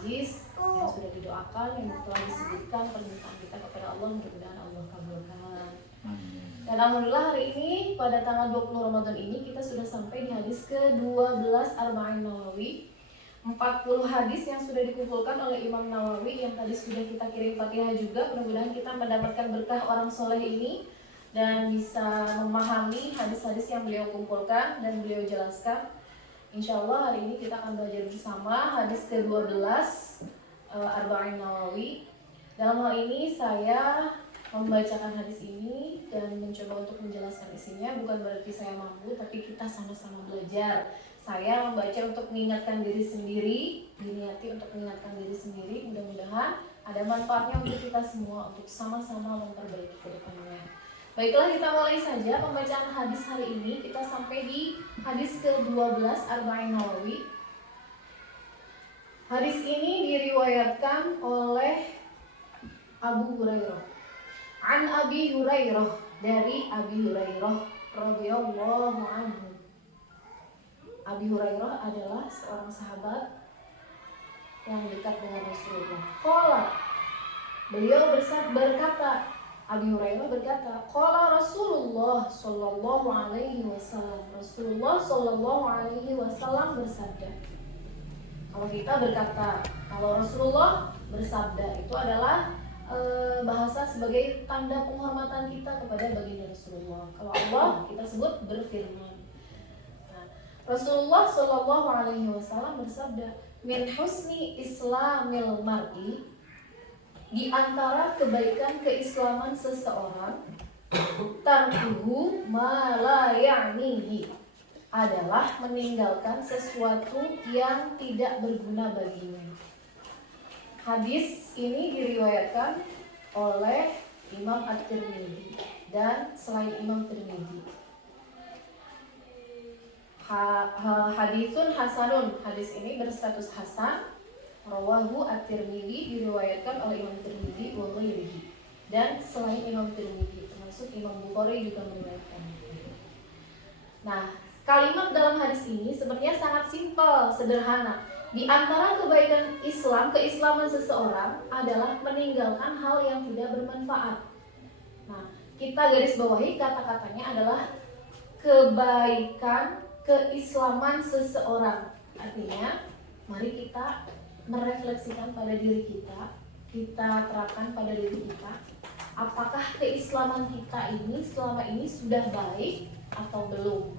majlis yang sudah didoakan, yang telah disebutkan permintaan kita kepada Allah, mudah-mudahan Allah kabulkan. Dan alhamdulillah hari ini pada tanggal 20 Ramadan ini kita sudah sampai di hadis ke-12 Arba'in Nawawi. 40 hadis yang sudah dikumpulkan oleh Imam Nawawi yang tadi sudah kita kirim Fatihah juga. Mudah-mudahan kita mendapatkan berkah orang soleh ini dan bisa memahami hadis-hadis yang beliau kumpulkan dan beliau jelaskan. Insya Allah hari ini kita akan belajar bersama hadis ke-12 Arba'in Nawawi. Dalam hal ini saya membacakan hadis ini dan mencoba untuk menjelaskan isinya. Bukan berarti saya mampu, tapi kita sama-sama belajar. Saya membaca untuk mengingatkan diri sendiri, diniati untuk mengingatkan diri sendiri. Mudah-mudahan ada manfaatnya untuk kita semua, untuk sama-sama memperbaiki ke depannya. Baiklah, kita mulai saja pembacaan hadis hari ini. Kita sampai di hadis ke-12 Arba'in Nawawi. Hadis ini diriwayatkan oleh Abu Hurairah. An Abi Hurairah, dari Abi Hurairah radhiyallahu anhu. Abi Hurairah adalah seorang sahabat yang dekat dengan Rasulullah. Qala, beliau berkata, Abi Hurairah berkata, qala Rasulullah sallallahu alaihi wasallam. Rasulullah sallallahu alaihi wasallam bersabda. Kalau kita berkata, kalau Rasulullah bersabda, itu adalah bahasa sebagai tanda penghormatan kita kepada baginda Rasulullah. Kalau Allah kita sebut berfirman. Nah, Rasulullah sallallahu alaihi wasallam bersabda, min husni islamil mar'i, di antara kebaikan keislaman seseorang, tarkuhu ma la ya'nihi, adalah meninggalkan sesuatu yang tidak berguna baginya. Hadis ini diriwayatkan oleh Imam At-Tirmidzi dan selain Imam Tirmidzi. Hadisun hasanun, hadis ini berstatus hasan. Rawahu At-Tirmidzi, diriwayatkan oleh Imam Tirmidzi wa ghairihi, dan selain Imam Tirmidzi termasuk Imam Bukhari juga meriwayatkan. Nah, kalimat dalam hadis ini sebenarnya sangat simpel, sederhana. Di antara kebaikan Islam, keislaman seseorang adalah meninggalkan hal yang tidak bermanfaat. Nah, kita garis bawahi kata-katanya adalah kebaikan keislaman seseorang. Artinya, mari kita merefleksikan pada diri kita terapkan pada diri kita, apakah keislaman kita ini selama ini sudah baik atau belum.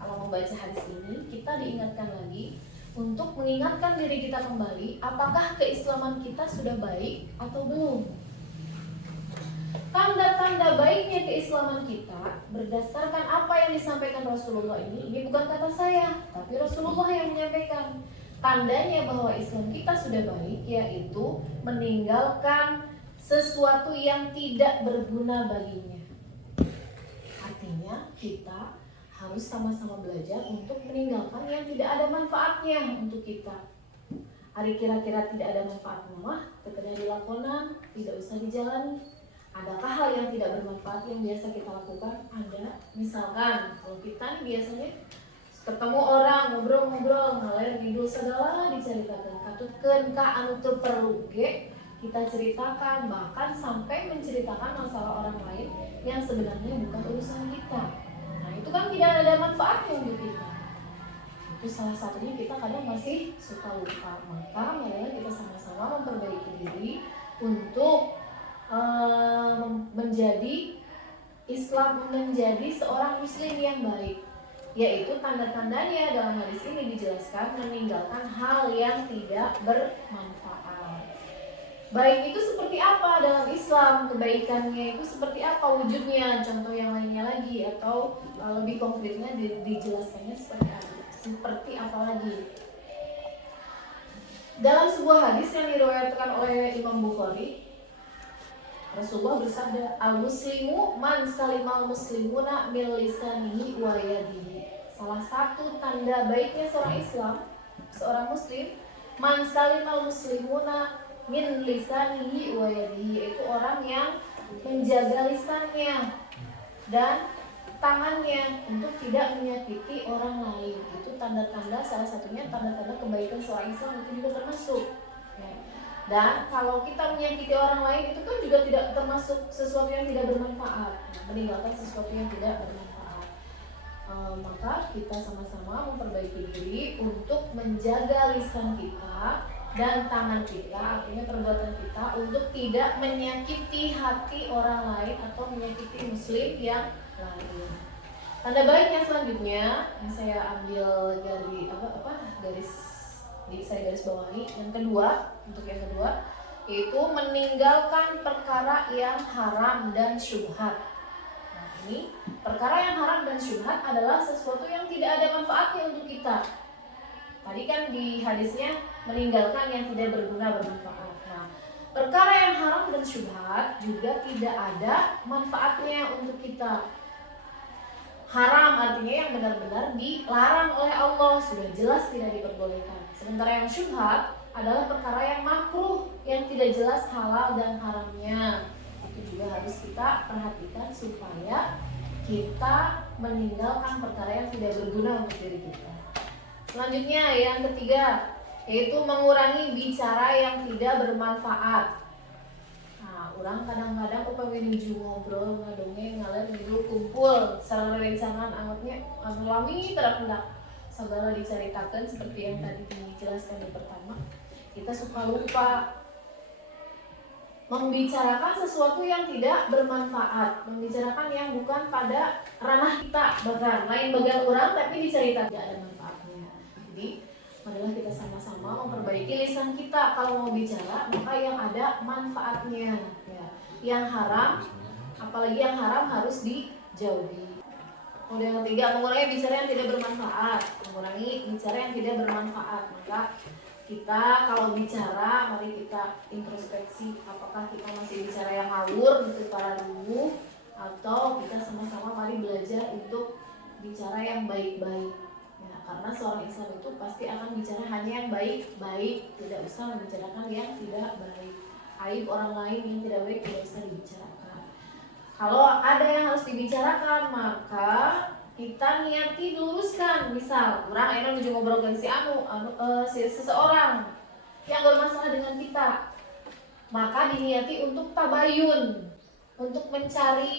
Kalau membaca hadis ini, kita diingatkan lagi untuk mengingatkan diri kita kembali, apakah keislaman kita sudah baik atau belum. Tanda-tanda baiknya keislaman kita berdasarkan apa yang disampaikan Rasulullah ini bukan kata saya, tapi Rasulullah yang menyampaikan. Tandanya bahwa Islam kita sudah baik, yaitu meninggalkan sesuatu yang tidak berguna baginya. Artinya kita harus sama-sama belajar untuk meninggalkan yang tidak ada manfaatnya untuk kita. Hari kira-kira tidak ada manfaatnya mah, ketika dilakukan tidak usah dijalani. Adakah hal yang tidak bermanfaat yang biasa kita lakukan? Ada. Misalkan kalau kita biasanya ketemu orang, ngobrol-ngobrol, ngalir ngidul segala diceritakan. Katutkeun ka anu teu perlu ge kita ceritakan, bahkan sampai menceritakan masalah orang lain yang sebenarnya bukan urusan kita. Nah, itu kan tidak ada manfaatnya untuk kita. Itu salah satunya kita kadang masih suka lupa. Maka marilah kita sama-sama memperbaiki diri untuk menjadi Islam, menjadi seorang muslim yang baik. Yaitu tanda-tandanya dalam hadis ini dijelaskan meninggalkan hal yang tidak bermanfaat. Baik itu seperti apa dalam Islam, kebaikannya itu seperti apa wujudnya, contoh yang lainnya lagi, atau lebih konkretnya dijelaskannya seperti apa lagi. Dalam sebuah hadis yang diriwayatkan oleh Imam Bukhari, Rasulullah bersabda, al-muslimu man salimal muslimuna min lisanihi wa yadihi. Salah satu tanda baiknya seorang Islam, seorang muslim, man salimal muslimuna min lisanihi wa yadihi, yaitu orang yang menjaga lisannya dan tangannya untuk tidak menyakiti orang lain. Itu tanda-tanda, salah satunya tanda-tanda kebaikan seorang Islam, itu juga termasuk. Dan kalau kita menyakiti orang lain itu kan juga tidak termasuk sesuatu yang tidak bermanfaat. Nah, meninggalkan sesuatu yang tidak bermanfaat. Maka kita sama-sama memperbaiki diri untuk menjaga lisan kita dan tangan kita, artinya perbuatan kita, untuk tidak menyakiti hati orang lain atau menyakiti muslim yang lain. Tanda baiknya selanjutnya yang saya ambil dari saya garis bawahi, yang kedua, untuk yang kedua yaitu meninggalkan perkara yang haram dan syubhat. Nah, ini perkara yang haram dan syubhat adalah sesuatu yang tidak ada manfaatnya untuk kita. Tadi kan di hadisnya meninggalkan yang tidak berguna bermanfaat. Nah, perkara yang haram dan syubhat juga tidak ada manfaatnya untuk kita. Haram artinya yang benar-benar dilarang oleh Allah, sudah jelas tidak diperbolehkan. Sementara yang syubhat adalah perkara yang makruh, yang tidak jelas halal dan haramnya. Itu juga harus kita perhatikan supaya kita meninggalkan perkara yang tidak berguna untuk diri kita. Selanjutnya yang ketiga, yaitu mengurangi bicara yang tidak bermanfaat. Nah, orang kadang-kadang upami nuju ngobrol, ngadongeng, ngalir, ngilu, kumpul, sareng rerencangan anggapnya lami terhendak segala diceritakan seperti yang tadi dijelaskan di pertama. Kita suka lupa membicarakan sesuatu yang tidak bermanfaat, membicarakan yang bukan pada ranah kita, bahkan lain bagian orang tapi diceritakan tidak ada manfaatnya. Jadi marilah kita sama-sama memperbaiki lisan kita. Kalau mau bicara maka yang ada manfaatnya ya. Yang haram, apalagi yang haram harus dijauhi. Kemudian yang ketiga, mengurangi bicara yang tidak bermanfaat. Mengurangi bicara yang tidak bermanfaat. Maka kita kalau bicara, mari kita introspeksi apakah kita masih bicara yang ngawur untuk para dulu, atau kita sama-sama mari belajar untuk bicara yang baik-baik. Ya, karena seorang Islam itu pasti akan bicara hanya yang baik-baik, tidak usah membicarakan yang tidak baik. Aib orang lain yang tidak baik tidak usah dibicarakan. Kalau ada yang harus dibicarakan, maka kita niati luruskan. Misal, orang akhirnya menuju ngobrol dengan seseorang yang bermasalah dengan kita, maka diniati untuk tabayun, untuk mencari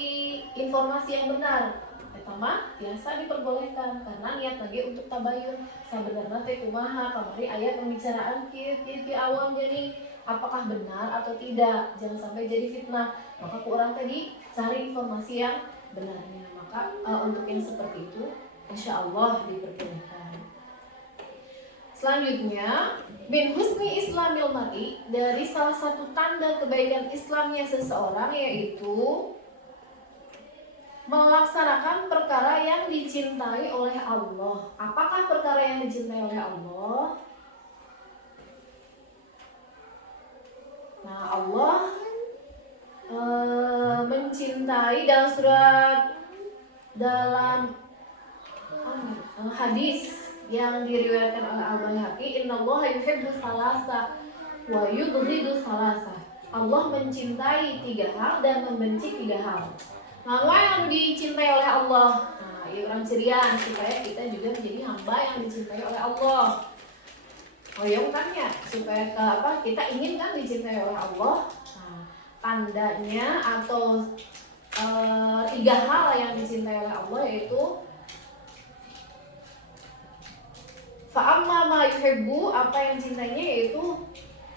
informasi yang benar. Pertama, biasa diperbolehkan karena niat lagi untuk tabayun. Sebenarnya teh kumaha kamari ayat pembicaraan kieu awam jadi apakah benar atau tidak, jangan sampai jadi fitnah. Maka orang tadi cari informasi yang benarnya. Maka untuk yang seperti itu insya Allah diperbolehkan. Selanjutnya, min husni islamil mar'i, dari salah satu tanda kebaikan Islamnya seseorang yaitu melaksanakan perkara yang dicintai oleh Allah. Apakah perkara yang dicintai oleh Allah? Nah, Allah mencintai dalam hadis yang diriwayatkan oleh Al-Baihaqi, innallaha yuhibbu salasa wa yubghidu salasa. Allah mencintai 3 hal dan membenci 3 hal. Nah, yang dicintai oleh Allah. Nah, ini orang cirian supaya kita juga menjadi hamba yang dicintai oleh Allah. Oh ya bukan ya, supaya kita ingin kan dicintai oleh Allah. Nah, tandanya atau 3 hal yang dicintai oleh Allah yaitu fa'amma ma yuhibbu, apa yang cintainya yaitu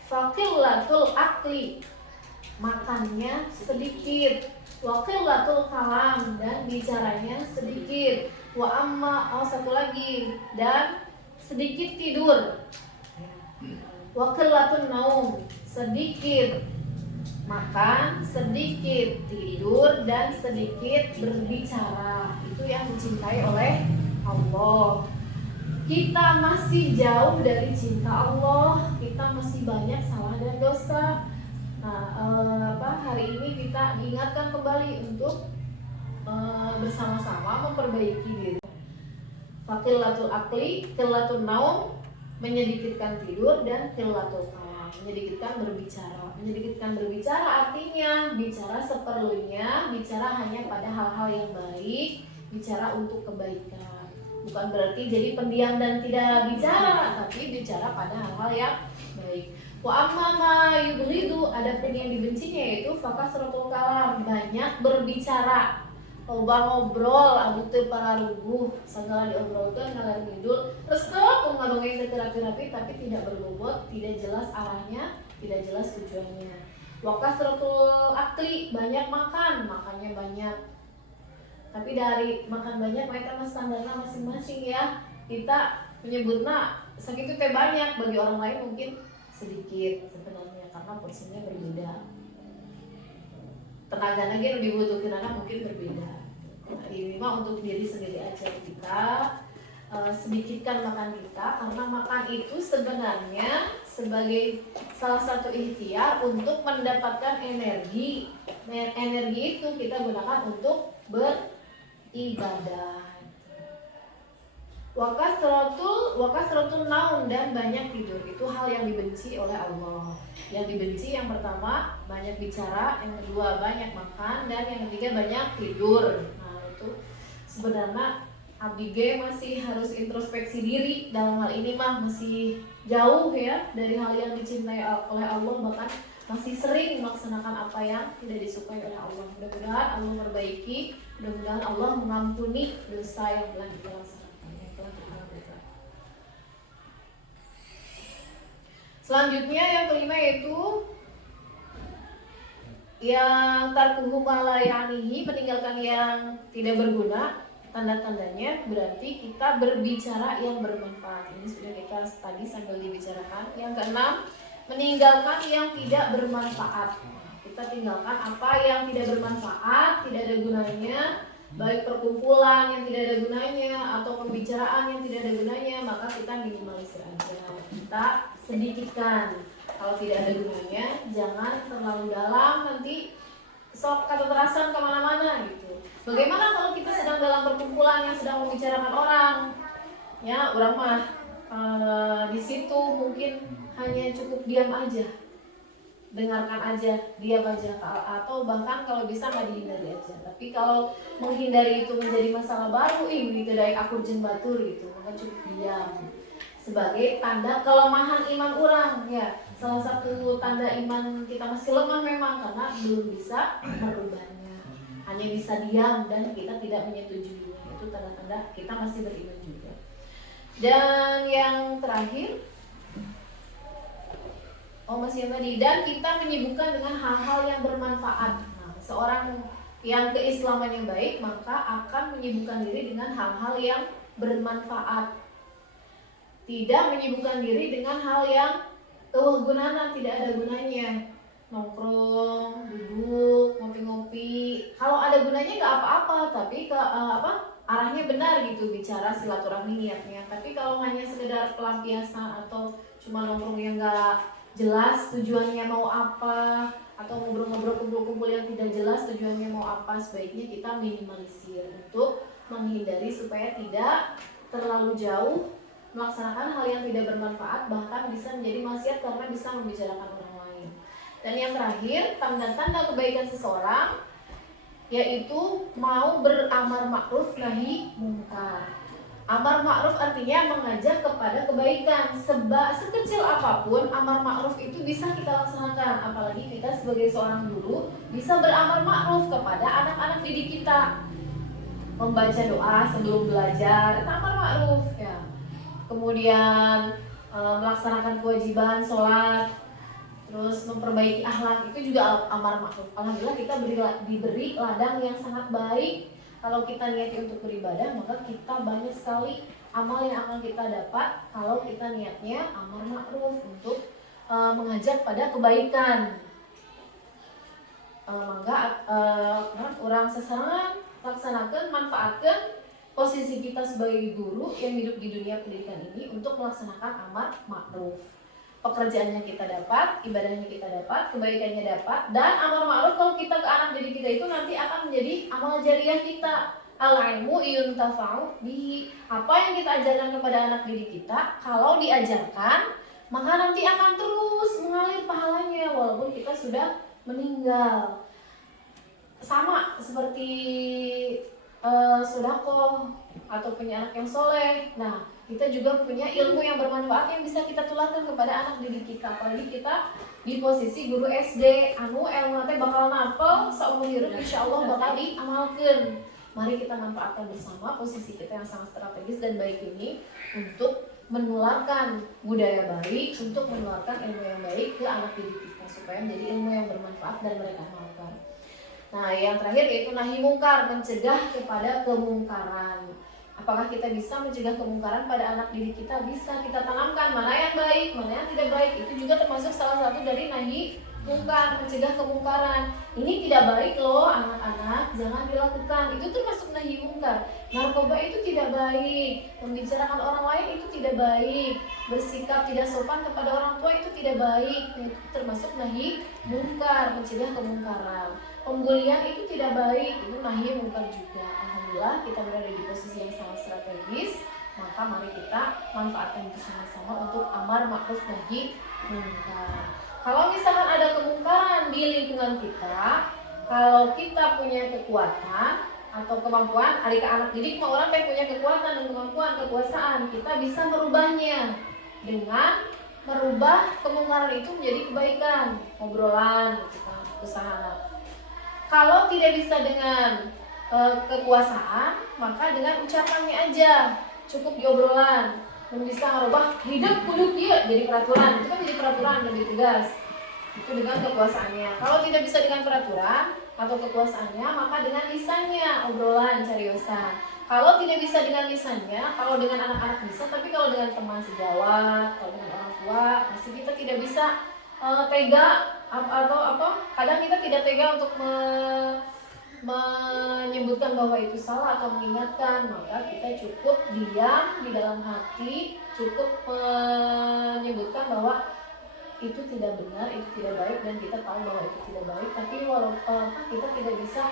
faqillatul akli, makannya sedikit, wa qillatul kalam, dan bicaranya sedikit, wa amma, satu lagi, dan sedikit tidur, wa qillatun naum, sedikit makan, sedikit tidur, dan sedikit berbicara. Itu yang dicintai oleh Allah. Kita masih jauh dari cinta Allah, kita masih banyak salah dan dosa. Nah, hari ini kita diingatkan kembali untuk bersama-sama memperbaiki diri. Faqillatul akli, qillatul naum, menyedikitkan tidur, dan qillatul kalam, menyedikitkan berbicara. Menyedikitkan berbicara artinya bicara seperlunya, bicara hanya pada hal-hal yang baik, bicara untuk kebaikan. Bukan berarti jadi pendiam dan tidak bicara, tapi bicara pada hal-hal yang baik. Wa amma ma yubghidu, adapun yang dibencinya yaitu fakasratul kalam, banyak berbicara, loba ngobrol, anu teu pararuguh, segala diobrolkeun ngalor ngidul, resep ngadongeng teu rapi-rapi tapi tidak berbobot, tidak jelas arahnya, tidak jelas tujuannya. Wa kasratul akli, banyak makan, makannya banyak. Tapi dari makan banyak mereka mah standarnya masing-masing ya. Kita menyebutnya segitu teh banyak, bagi orang lain mungkin sedikit sebenarnya karena porsinya berbeda. Tenaganya gitu dibutuhkan anak mungkin berbeda. Nah, ini mah untuk diri sendiri aja, kita sedikitkan makan kita karena makan itu sebenarnya sebagai salah satu ikhtiar untuk mendapatkan energi. Energi itu kita gunakan untuk beribadah. Wakasratul naum, dan banyak tidur itu hal yang dibenci oleh Allah. Yang dibenci yang pertama banyak bicara, yang kedua banyak makan, dan yang ketiga banyak tidur. Nah itu sebenarnya abdi ge masih harus introspeksi diri dalam hal ini mah, masih jauh ya dari hal yang dicintai oleh Allah, bahkan masih sering melaksanakan apa yang tidak disukai oleh Allah. Mudah-mudahan Allah perbaiki, mudah-mudahan Allah mengampuni dosa yang telah kita laksanakan. Selanjutnya yang kelima yaitu yang tarkuhu malayanihi, meninggalkan yang tidak berguna. Tanda-tandanya berarti kita berbicara yang bermanfaat. Ini sudah kita tadi sambil dibicarakan. Yang keenam, meninggalkan yang tidak bermanfaat. Kita tinggalkan apa yang tidak bermanfaat, tidak ada gunanya, baik perkumpulan yang tidak ada gunanya atau pembicaraan yang tidak ada gunanya, maka kita minimalisir aja, kita sedikitkan. Kalau tidak ada gunanya, jangan terlalu dalam, nanti sok keterasan kemana-mana gitu. Bagaimana kalau kita sedang dalam perkumpulan yang sedang membicarakan orang, ya orang mah di situ mungkin hanya cukup diam aja, dengarkan aja, diam aja, atau bahkan kalau bisa nggak dihindari aja. Tapi kalau menghindari itu menjadi masalah baru, ini kedai akur jeung batur gitu, maka cukup diam. Sebagai tanda kelemahan iman orang ya, salah satu tanda iman kita masih lemah memang karena belum bisa merubahnya, hanya bisa diam dan kita tidak menyetujuinya. Itu tanda-tanda kita masih beriman juga. Dan yang terakhir, masih yang tadi, dan kita menyibukkan dengan hal-hal yang bermanfaat. Nah, seorang yang keislaman yang baik maka akan menyibukkan diri dengan hal-hal yang bermanfaat. Tidak menyibukkan diri dengan hal yang gunana, tidak ada gunanya. Nongkrong, duduk, ngopi-ngopi. Kalau ada gunanya nggak apa-apa, tapi arahnya benar gitu, bicara silaturahmi niatnya. Tapi kalau hanya sekedar pelampiasan atau cuma nongkrong yang nggak jelas tujuannya mau apa, atau ngobrol-ngobrol kumpul-kumpul yang tidak jelas tujuannya mau apa, sebaiknya kita minimalisir untuk menghindari supaya tidak terlalu jauh melaksanakan hal yang tidak bermanfaat, bahkan bisa menjadi maksiat karena bisa membicarakan orang lain. Dan yang terakhir, tanda-tanda kebaikan seseorang yaitu mau beramar ma'ruf nahi mungkar. Amar ma'ruf artinya mengajak kepada kebaikan. Sekecil apapun amar ma'ruf itu bisa kita laksanakan. Apalagi kita sebagai seorang guru bisa beramar ma'ruf kepada anak-anak didik kita. Membaca doa sebelum belajar, itu amar ma'ruf ya. Kemudian melaksanakan kewajiban sholat, terus memperbaiki akhlak, itu juga amar ma'ruf. Alhamdulillah kita diberi ladang yang sangat baik. Kalau kita niatnya untuk beribadah, maka kita banyak sekali amal yang akan kita dapat kalau kita niatnya amar ma'ruf untuk mengajak pada kebaikan. Mangga orang sesarangan laksanakan, manfaatkan posisi kita sebagai guru yang hidup di dunia pendidikan ini untuk melaksanakan amar ma'ruf. Pekerjaannya kita dapat, ibadahnya kita dapat, kebaikannya dapat, dan amar ma'ruf kalau kita ke anak didik kita itu nanti akan menjadi amal jariah kita. Al-ilmu yuntafa'u bihi. Apa yang kita ajarkan kepada anak didik kita, kalau diajarkan, maka nanti akan terus mengalir pahalanya walaupun kita sudah meninggal. Sama seperti sodako atau punya anak yang soleh. Nah, kita juga punya ilmu yang bermanfaat yang bisa kita tularkan kepada anak didik kita. Apalagi kita di posisi guru SD, ilmu nanti bakal napel seumur hidup, insya Allah bakal diamalkan. Mari kita manfaatkan bersama posisi kita yang sangat strategis dan baik ini untuk menularkan budaya baik, untuk menularkan ilmu yang baik ke anak didik kita supaya menjadi ilmu yang bermanfaat dan mereka amalkan. Nah, yang terakhir yaitu nahi mungkar, mencegah kepada kemungkaran. Apakah kita bisa mencegah kemungkaran pada anak didik kita? Bisa, kita tanamkan mana yang baik, mana yang tidak baik. Itu juga termasuk salah satu dari nahi mungkar, mencegah kemungkaran. Ini tidak baik loh anak-anak, jangan dilakukan. Itu termasuk nahi mungkar. Narkoba itu tidak baik, membicarakan orang lain itu tidak baik, bersikap tidak sopan kepada orang tua itu tidak baik. Itu termasuk nahi mungkar, mencegah kemungkaran. Pembulian itu tidak baik, itu nahi mungkar juga. Alhamdulillah kita berada di posisi yang sangat strategis, maka mari kita manfaatkan bersama-sama untuk amar ma'ruf nahi mungkar. Kalau misalkan ada kemungkaran di lingkungan kita, kalau kita punya kekuatan atau kemampuan, adik anak didik mau orang yang punya kekuatan dan kemampuan, kekuasaan, kita bisa merubahnya dengan merubah kemungkaran itu menjadi kebaikan, obrolan, kita usaha. Kalau tidak bisa dengan kekuasaan, maka dengan ucapannya aja, cukup di obrolan. Bisa merubah hidup kudu kieu jadi peraturan, itu kan jadi peraturan lebih tegas. Itu dengan kekuasaannya. Kalau tidak bisa dengan peraturan atau kekuasaannya, maka dengan lisannya, obrolan, cariosan. Kalau tidak bisa dengan lisannya, kalau dengan anak-anak bisa, tapi kalau dengan teman sejawat, kalau dengan orang tua, pasti kita tidak bisa tega atau apa? Kadang kita tidak tega untuk menyebutkan bahwa itu salah atau mengingatkan, maka kita cukup diam di dalam hati, cukup menyebutkan bahwa itu tidak benar, itu tidak baik, dan kita tahu bahwa itu tidak baik, tapi walaupun kita tidak bisa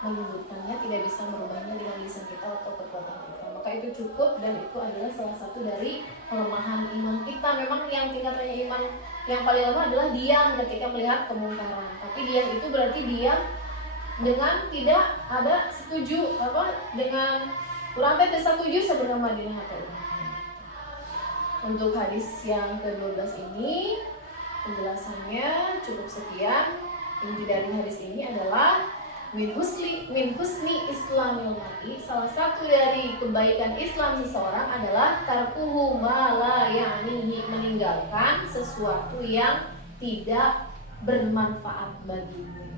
menyebutkannya, tidak bisa merubahnya dengan lisan kita atau kekuatan kita, maka itu cukup, dan itu adalah salah satu dari kelemahan iman kita. Memang yang tingkatannya iman yang paling lemah adalah diam ketika melihat kemungkaran, tapi diam itu berarti diam dengan tidak ada setuju dengan kurang teh setuju sebenarnya Madinah atau untuk hadis yang ke-12 ini penjelasannya cukup sekian. Inti dari hadis ini adalah min husni islamil mar'i, salah satu dari kebaikan Islam seseorang adalah tarkuhu ma la ya'nihi, meninggalkan sesuatu yang tidak bermanfaat baginya.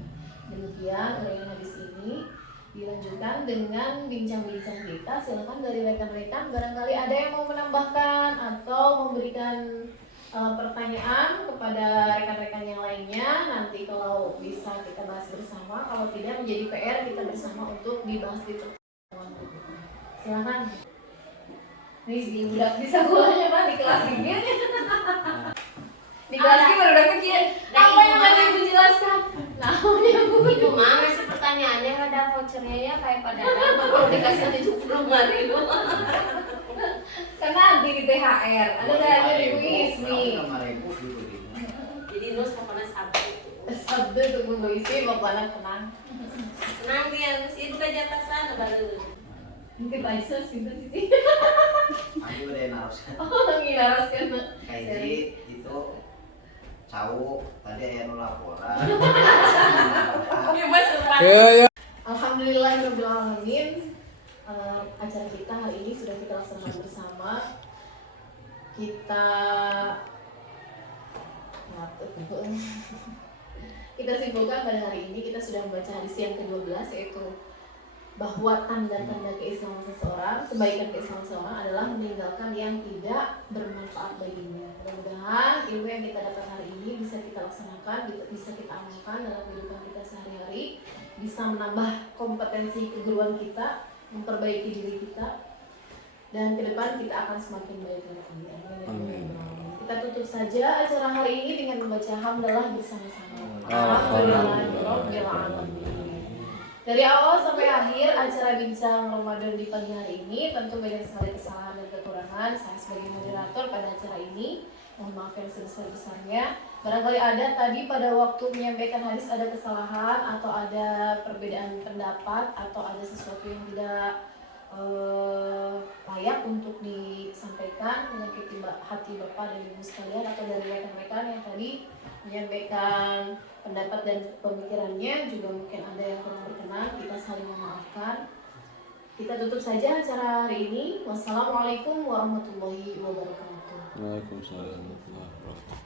Demikian uraian hadis ini. Dilanjutkan dengan bincang-bincang kita. Silakan dari rekan-rekan, barangkali ada yang mau menambahkan atau memberikan pertanyaan kepada rekan-rekan yang lainnya. Nanti kalau bisa kita bahas bersama, kalau tidak menjadi PR kita bersama untuk dibahas di pertemuan berikutnya. Silakan. Ini udah bisa gulanya Pak di kelas ini. Di kelas ini baru udah kecil. Apa yang lagi Ibu jelaskan? Nah, Ibu mah masih pertanyaannya nggak ada vouchernya ya kayak pada baru dikasih 75.000. Karena nanti di THR ada dari Ibu Ismi. Jadi nus pokoknya Sabtu untuk Ibu Ismi pokoknya tenang. Tenang dia, nus itu kan jatah sana baru. Mungkin license gitu sih. Aku udah naraskan. Oh, nginaraskan. Kayak itu cowok tadi ayah nu laporan. Alhamdulillahirabbil alamin. Acara kita hari ini sudah kita laksanakan bersama. Kita simpulkan pada hari ini kita sudah membaca hadis yang ke-12, yaitu bahwa tanda-tanda keislaman seseorang, kebaikan keislaman seseorang adalah meninggalkan yang tidak bermanfaat baginya. Mudah-mudahan ilmu yang kita dapat hari ini bisa kita laksanakan, bisa kita amalkan dalam kehidupan kita sehari-hari, bisa menambah kompetensi keguruan kita, memperbaiki diri kita, dan ke depan kita akan semakin baik lagi. Amin. Kita tutup saja acara hari ini dengan membaca hamdalah bersama-sama. Alhamdulillahirabbil alamin. Dari awal sampai akhir acara bincang Ramadan di pagi hari ini tentu banyak sekali kesalahan dan kekurangan. Saya sebagai moderator pada acara ini mohon maaf yang sebesar-besarnya. Barangkali ada tadi pada waktu menyampaikan hadis ada kesalahan atau ada perbedaan pendapat atau ada sesuatu yang tidak layak untuk disampaikan, menyakiti hati Bapak dan Ibu sekalian atau dari rekan-rekan yang tadi menyampaikan pendapat dan pemikirannya juga mungkin ada yang kurang berkenan, kita saling memaafkan. Kita tutup saja acara hari ini. Wassalamualaikum warahmatullahi wabarakatuh. Waalaikumsalam warahmatullahi wabarakatuh.